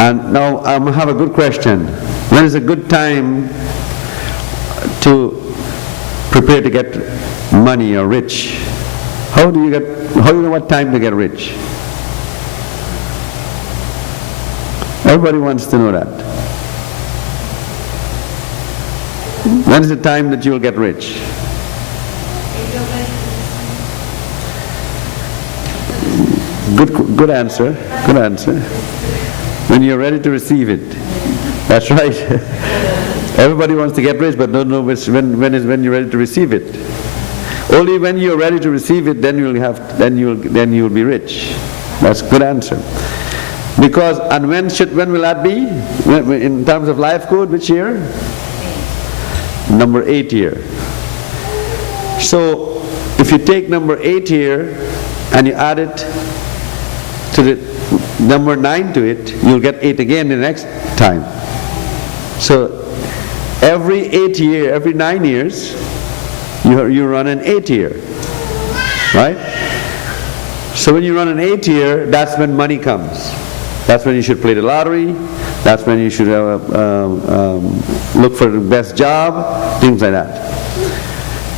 And now I have a good question. When is a good time to prepare to get money or rich? How do you know what time to get rich? Everybody wants to know that. When is the time that you will get rich? Good answer. Good answer. When you're ready to receive it. That's right. Everybody wants to get rich, but don't know when you're ready to receive it. Only when you're ready to receive it, then you'll be rich. That's a good answer. Because, and when will that be? In terms of life code, which year? Number 8 year. So, if you take number 8 year and you add it to the number 9 to it, you'll get 8 again the next time. So, every 9 years, you run an 8 year. Right? So when you run an 8 year, that's when money comes. That's when you should play the lottery. That's when you should look for the best job, things like that.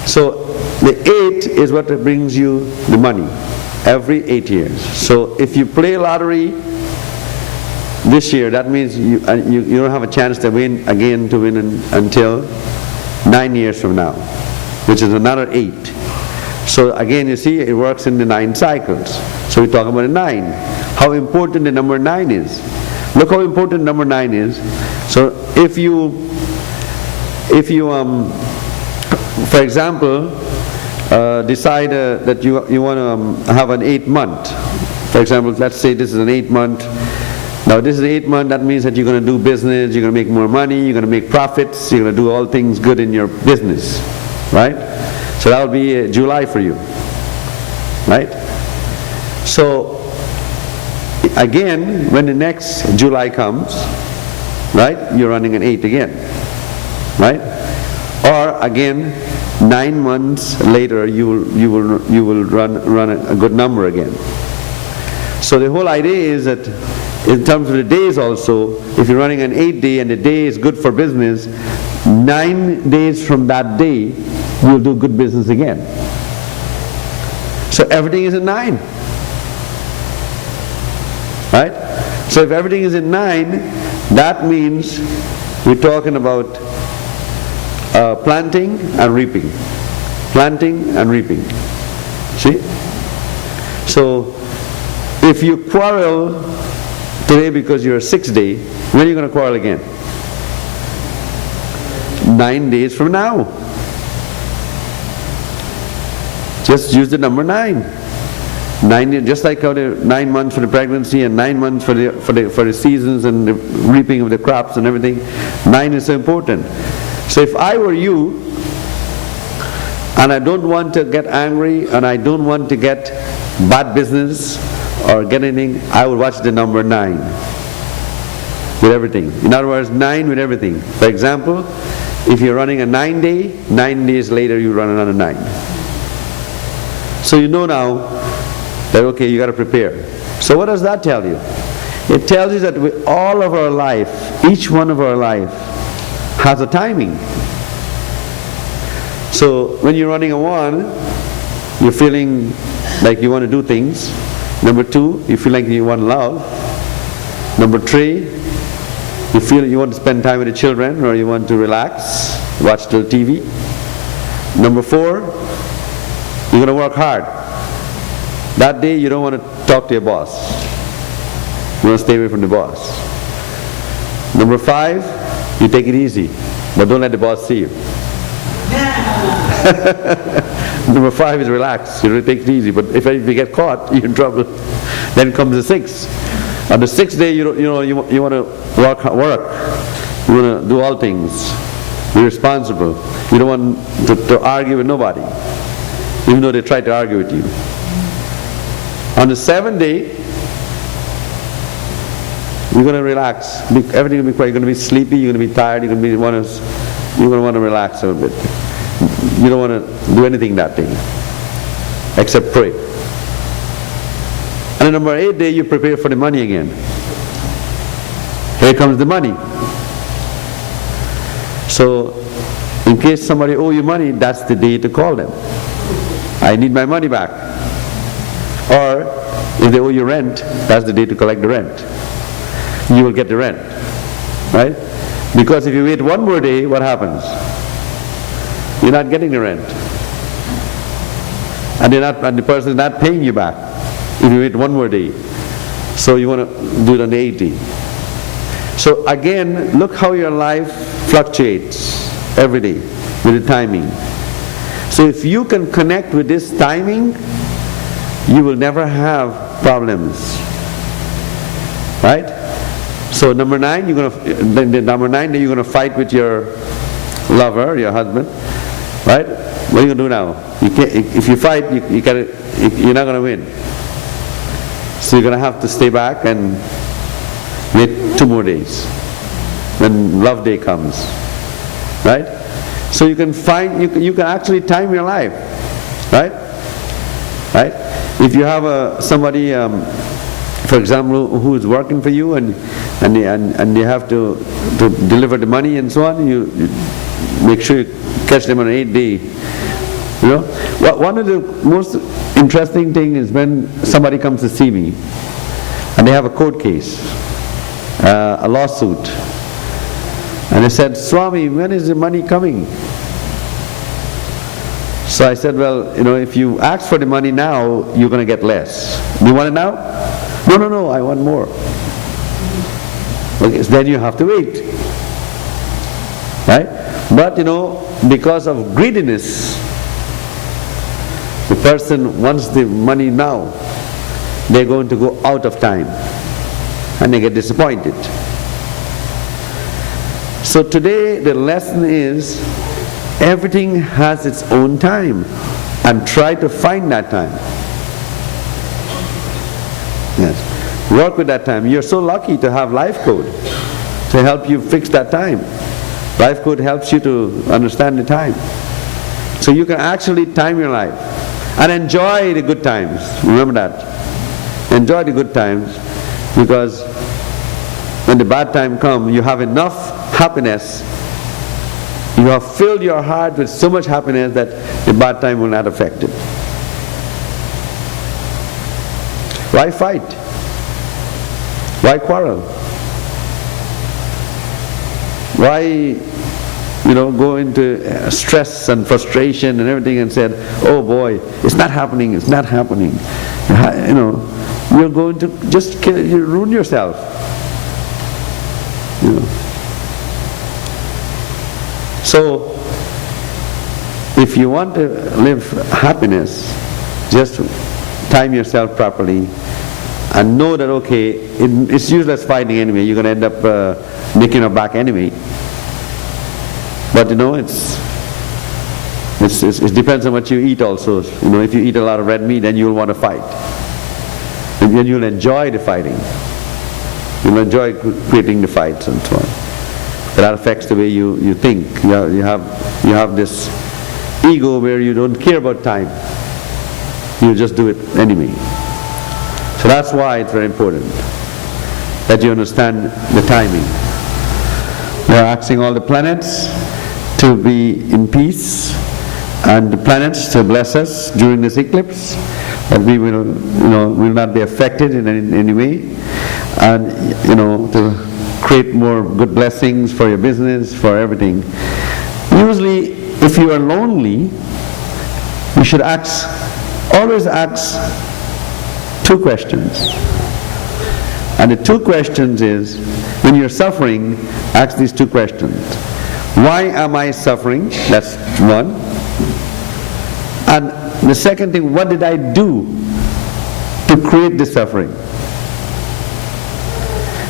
So the 8 is what brings you the money every 8 years. So if you play lottery this year, that means you don't have a chance to win until 9 years from now, which is another 8. So again, you see, it works in the 9 cycles. So we talk about a 9. How important the number 9 is. Look how important number 9 is. So if you for example, decide that you want to have an 8 month. For example, let's say this is an 8 month. Now this is 8 month, that means that you're going to do business, you're going to make more money, you're going to make profits, you're going to do all things good in your business. Right? So that will be July for you. Right? So again, when the next July comes, right, you're running an 8 again. Right? Or again, 9 months later, you will run a good number again. So the whole idea is that in terms of the days also, if you're running an 8 day and the day is good for business, 9 days from that day, you'll do good business again. So everything is in 9. Right? So if everything is in 9, that means we're talking about planting and reaping. Planting and reaping. See? So if you quarrel today because you're a 6th day, when are you going to quarrel again? 9 days from now. Just use the number 9. 9, just like how the 9 months for the pregnancy and 9 months for the seasons and the reaping of the crops and everything. 9 is so important. So if I were you, and I don't want to get angry and I don't want to get bad business or get anything, I would watch the number 9 with everything. In other words, 9 with everything. For example, if you're running a 9 day, 9 days later you run another 9. So you know now that, okay, you got to prepare. So what does that tell you? It tells you that with all of our life, each one of our life has a timing. So when you're running a 1, you're feeling like you want to do things. Number 2, you feel like you want love. Number 3, you feel you want to spend time with the children, or you want to relax, watch the TV. Number 4, you're going to work hard. That day you don't want to talk to your boss. You want to stay away from the boss. Number 5, you take it easy, but don't let the boss see you. Number 5 is relax. You take it easy, but if you get caught, you're in trouble. Then comes the 6th. On the 6th day, you want to work. You want to do all things. Be responsible. You don't want to argue with nobody, even though they try to argue with you. On the 7th day, you're going to relax. Everything will be quiet. You're going to be sleepy. You're going to be tired. You're going to want to relax a little bit. You don't want to do anything that day except pray. And on number 8 day, you prepare for the money again. Here comes the money. So, in case somebody owe you money, that's the day to call them. I need my money back. Or, if they owe you rent, that's the day to collect the rent. You will get the rent. Right? Because if you wait one more day, what happens? You're not getting the rent. And the person is not paying you back if you wait one more day. So you want to do it on the 80. So again, look how your life fluctuates every day with the timing. So if you can connect with this timing, you will never have problems. Right? So number 9, you're going to fight with your lover, your husband. Right? What are you going to do now? If you fight, you're not going to win. So you're going to have to stay back and wait 2 more days when love day comes. Right? So you can you can actually time your life. Right? Right? If you have somebody, for example, who is working for you and you have to deliver the money and so on, you make sure you catch them on an 8 day. You know, one of the most interesting things is when somebody comes to see me and they have a court case, a lawsuit, and they said, "Swami, when is the money coming?" So I said, well, you know, if you ask for the money now, you're going to get less. Do you want it now? No, I want more. Okay, so then you have to wait. Right? But you know, because of greediness, the person wants the money now. They're going to go out of time and they get disappointed. So today the lesson is everything has its own time, and try to find that time. Yes. Work with that time. You're so lucky to have Life Code to help you fix that time. Life Code helps you to understand the time. So you can actually time your life and enjoy the good times. Remember that. Enjoy the good times, because when the bad time comes, you have enough happiness. You have filled your heart with so much happiness that the bad time will not affect it. Why fight? Why quarrel? Why, go into stress and frustration and everything and said, "Oh boy, it's not happening, it's not happening." You're going to just you ruin yourself. So, if you want to live happiness, just time yourself properly and know that, okay, it's useless fighting anyway. You're going to end up making your back anyway. But it depends on what you eat also. If you eat a lot of red meat, then you'll want to fight. And then you'll enjoy the fighting. You'll enjoy creating the fights and so on. That affects the way you think. You have this ego where you don't care about time. You just do it anyway. So that's why it's very important that you understand the timing. We are asking all the planets to be in peace, and the planets to bless us during this eclipse, that we will not be affected in any way, and to create more good blessings for your business, for everything. Usually, if you are lonely, you should always ask 2 questions. And the 2 questions is, when you're suffering, ask these 2 questions. Why am I suffering? That's one. And the second thing, what did I do to create the suffering?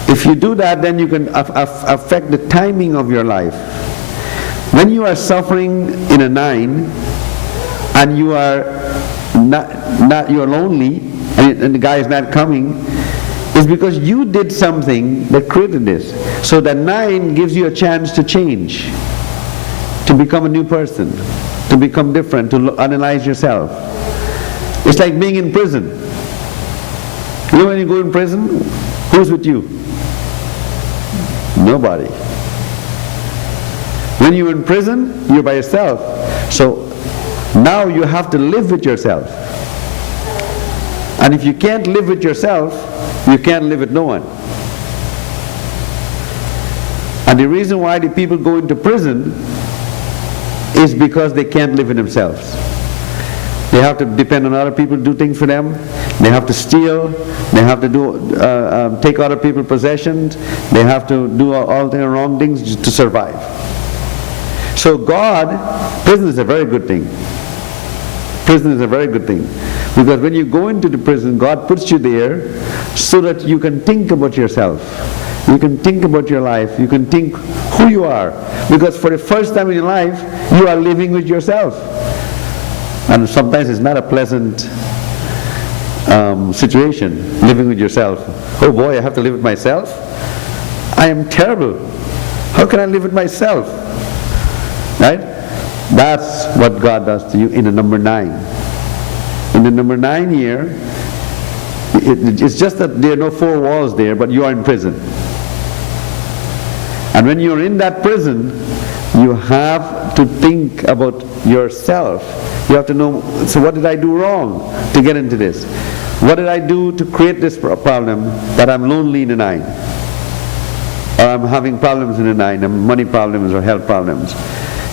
If you do that, then you can affect the timing of your life. When you are suffering in a 9 and you are you're lonely and the guy is not coming, it's because you did something that created this. So that 9 gives you a chance to change, to become a new person, to become different, to analyze yourself. It's like being in prison. When you go in prison, who's with you? Nobody. When you're in prison, you're by yourself. So now you have to live with yourself. And if you can't live with yourself, you can't live with no one. And the reason why the people go into prison is because they can't live with themselves. They have to depend on other people to do things for them. They have to steal. They have to take other people's possessions. They have to do all the wrong things to survive. So prison is a very good thing. Prison is a very good thing. Because when you go into the prison, God puts you there so that you can think about yourself. You can think about your life. You can think who you are. Because for the first time in your life, you are living with yourself. And sometimes it's not a pleasant situation, living with yourself. Oh boy, I have to live with myself? I am terrible. How can I live with myself? Right? That's what God does to you in the number 9. In the number 9 year, it's just that there are no 4 walls there, but you are in prison. And when you're in that prison, you have to think about yourself. You have to know, so what did I do wrong to get into this? What did I do to create this problem that I'm lonely in the 9? Or I'm having problems in the 9, money problems or health problems.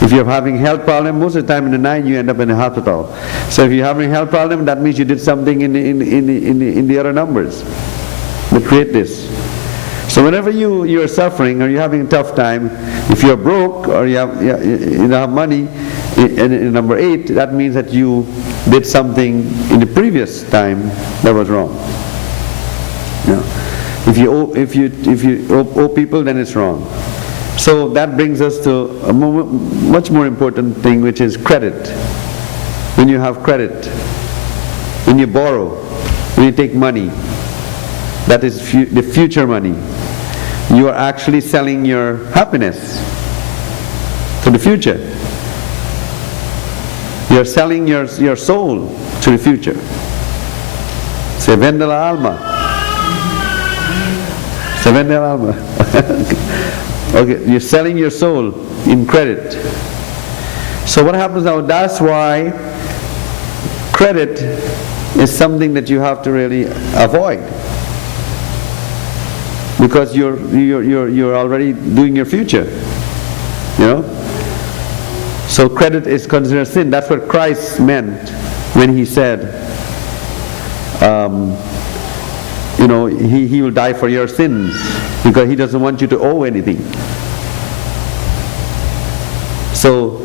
If you're having health problem, most of the time in the 9 you end up in the hospital. So if you're having a health problem, that means you did something in the other numbers that create this. So whenever you're suffering or you're having a tough time, if you're broke or you don't have money, in number 8, that means that you did something in the previous time that was wrong. If you owe people, then it's wrong. So that brings us to a much more important thing, which is credit. When you have credit, when you borrow, when you take money, that is the future money. You are actually selling your happiness to the future. You are selling your soul to the future. Se vende la alma. Se vende la alma. Okay, you're selling your soul in credit. So what happens now? That's why credit is something that you have to really avoid, because you're already doing your future. You know. So credit is considered sin. That's what Christ meant when he said, he will die for your sins, because he doesn't want you to owe anything. So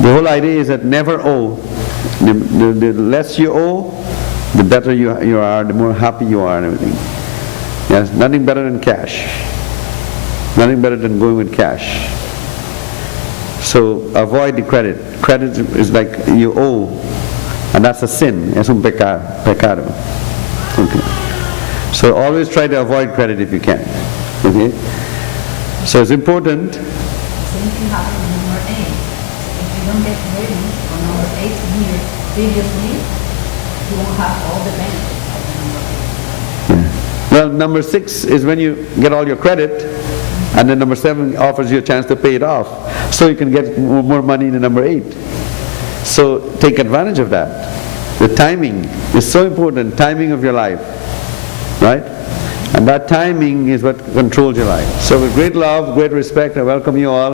the whole idea is that never owe. The less you owe, the better you are, the more happy you are and everything. Yes, nothing better than cash. Nothing better than going with cash. So avoid the credit. Credit is like you owe, and that's a sin. Es un pecado. Okay. So always try to avoid credit if you can. Okay. So it's important. Same thing happens in number 8. If you don't get ready for number 8 year previously, you won't have all the benefits of the number 8. Yeah. Well, number 6 is when you get all your credit, and then number 7 offers you a chance to pay it off, so you can get more money in the number 8. So take advantage of that. The timing is so important, timing of your life, right? And that timing is what controls your life. So with great love, great respect, I welcome you all.